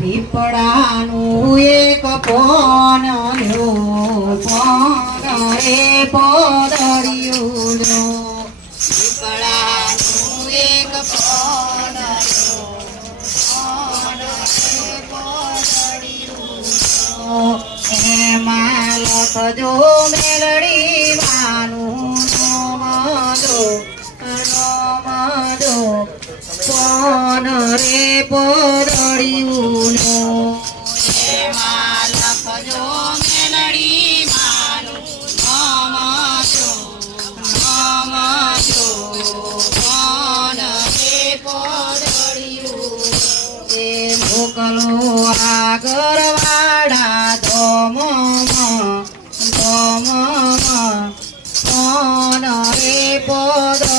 પીપળાનું એક પોન રે પોદળિયું પીપળાનું એક પોન એમાં લખજો મેલડી માનું નમજો પોન રે પોદળિયું એમાં લખજો મેલડી માનું નમજો પોન રે પોદળિયું મોકલો આગળ